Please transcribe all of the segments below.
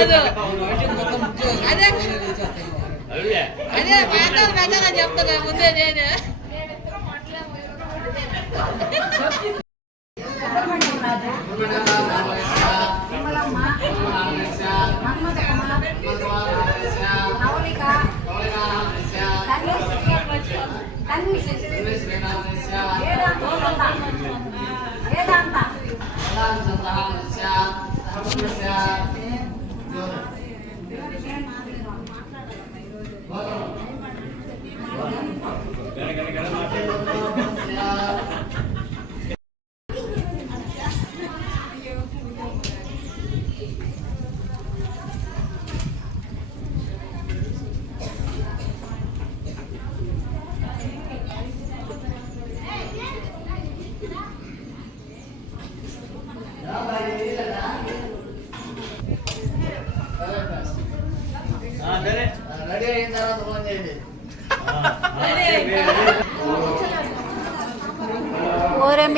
అదే. అదే. వేతలు పెట్టాలని చెప్తున్నా. ముందే నేను. రెడీ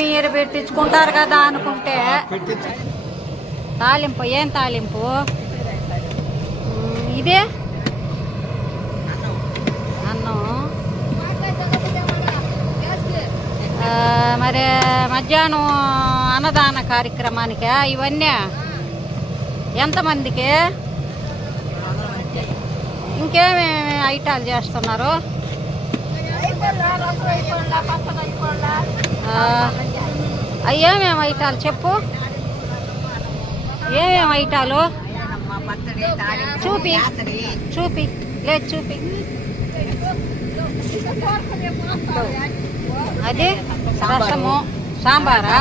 మీరు పెట్టించుకుంటారు కదా అనుకుంటే. తాలింపు ఏం తాలింపు? ఇదే? అన్నం. మరి మధ్యాహ్నం అన్నదాన కార్యక్రమానికి? ఇవన్నీ? ఎంతమందికి? ఇంకేమేమి ఐటాలు చేస్తున్నారు? ఏమేమి ఐటాలు చెప్పు? ఏమేమి ఐటాలు? చూపి. చూపి. లేదు చూపి. అది? రసము. సాంబారా?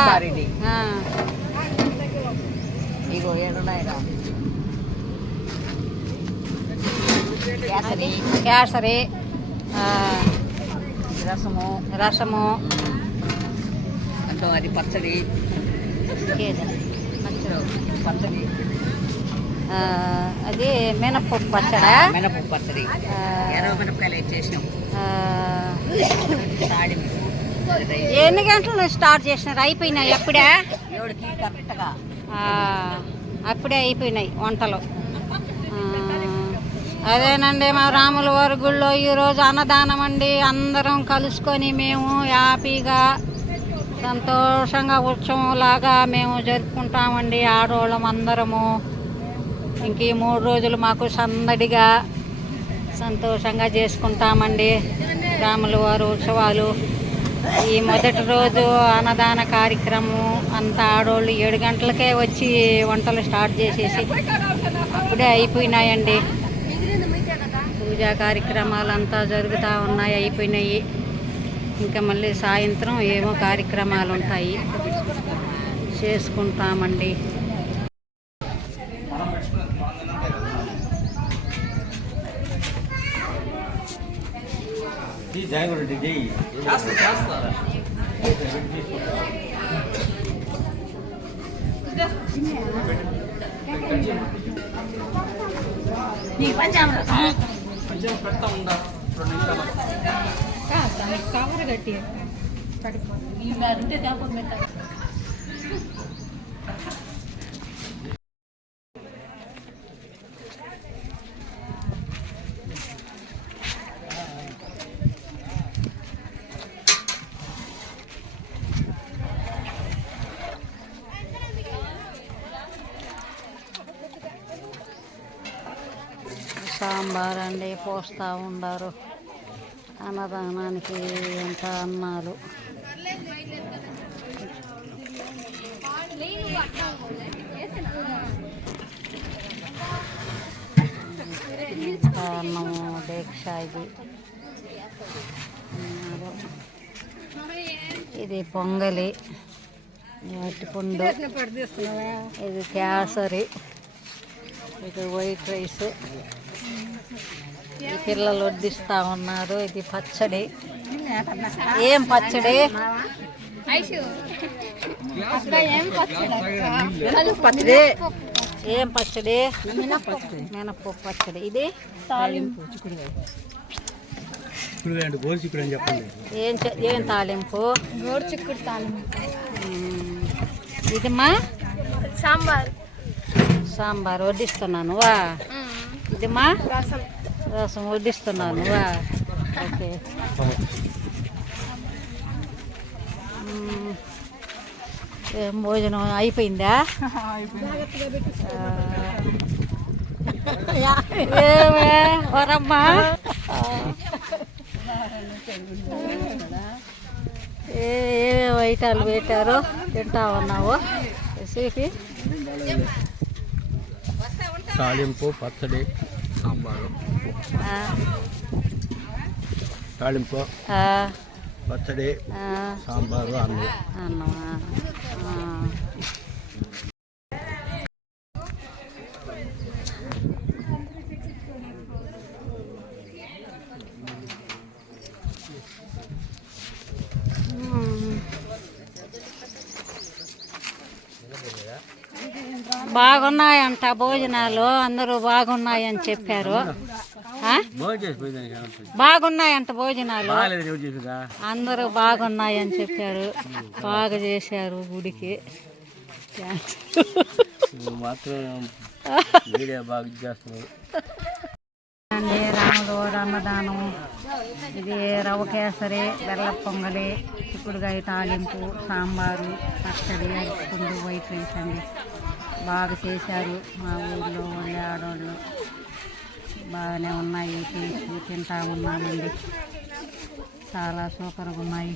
కేసరి. రసము రసము అంటూ అది పచ్చడి? పచ్చడి. అది మినపప్పు పచ్చడా? మినపప్పు పచ్చడి. ఆ, ఎర్ర మినపకాయలు తాడింపు ఎన్ని గంటలు స్టార్ట్ చేసినారు అయిపోయినాయి అప్పుడే? ఏడుకి కరెక్ట్గా. అప్పుడే అయిపోయినాయి వంటలు. అదేనండి మా రాముల వారి గుళ్ళో ఈరోజు అన్నదానం అండి. అందరం కలుసుకొని మేము హ్యాపీగా సంతోషంగా ఉత్సవం లాగా మేము జరుపుకుంటామండి ఆడవాళ్ళం అందరము. ఇంక ఈ మూడు రోజులు మాకు సందడిగా సంతోషంగా చేసుకుంటామండి రాముల వారి ఉత్సవాలు. ఈ మొదటి రోజు అన్నదాన కార్యక్రమం అంతా ఆడవాళ్ళు ఏడు గంటలకే వచ్చి వంటలు స్టార్ట్ చేసేసి అప్పుడే అయిపోయినాయండి. పూజా కార్యక్రమాలు అంతా జరుగుతూ ఉన్నాయి అయిపోయినాయి. ఇంకా మళ్ళీ సాయంత్రం ఏమో కార్యక్రమాలు ఉంటాయి చేసుకుంటామండి జాగ్రత్త చెయ్యి కవర్ కట్టి సాంబార్ అండి పోస్తూ ఉండారు. అన్నదానానికి ఎంత అన్నాలు. అన్నము దీక్ష ఇది ఇది పొంగలి అరటిపండు ఇది కేసరి. ఇది వైట్ రైస్. ఈ పిల్లలు వడ్డిస్తా ఉన్నారు. ఇది పచ్చడి. ఏం పచ్చడి? పచ్చడి. ఏం పచ్చడి? మినపప్పు పచ్చడి. ఇది? ఏం ఏం తాలింపు? మ్మ్. ఇదమ్మా? సాంబార్. సాంబార్ వడ్డిస్తున్నాను వా ఇది మా రసం. వడ్డిస్తున్నాను. వా ఓకే. ఏం భోజనం అయిపోయిందా. ఏమే వరమ్మా. ఏ ఏమేమి ఐటాలు పెట్టారో? తింటా ఉన్నావు? రెసిపీ తాలింపు పచ్చడి. సాంబారు ఆ, తాలింపు ఆ, పచ్చడి ఆ, సాంబారు అన్నం అన్నమా ఆ. మ్మ్. బాగున్నాయంట భోజనాలు అందరూ బాగున్నాయని చెప్పారు. బాగున్నాయంట భోజనాలు. అందరూ బాగున్నాయని చెప్పారు. బాగా చేశారు గుడికి. రాముడు అన్నదానం. ఇది రవ్వ కేసరి బెల్ల పొంగలి చిక్కుడుగాయ తాలింపు సాంబారు పచ్చడి అరుపుకుండు వైట్ రైస్ అండి. బాగా చేశారు మా ఊళ్ళో ఉండే ఆడవాళ్ళు. బాగానే ఉన్నాయి తీసుకు తింటా ఉన్నామండి. చాలా సూపర్గా ఉన్నాయి.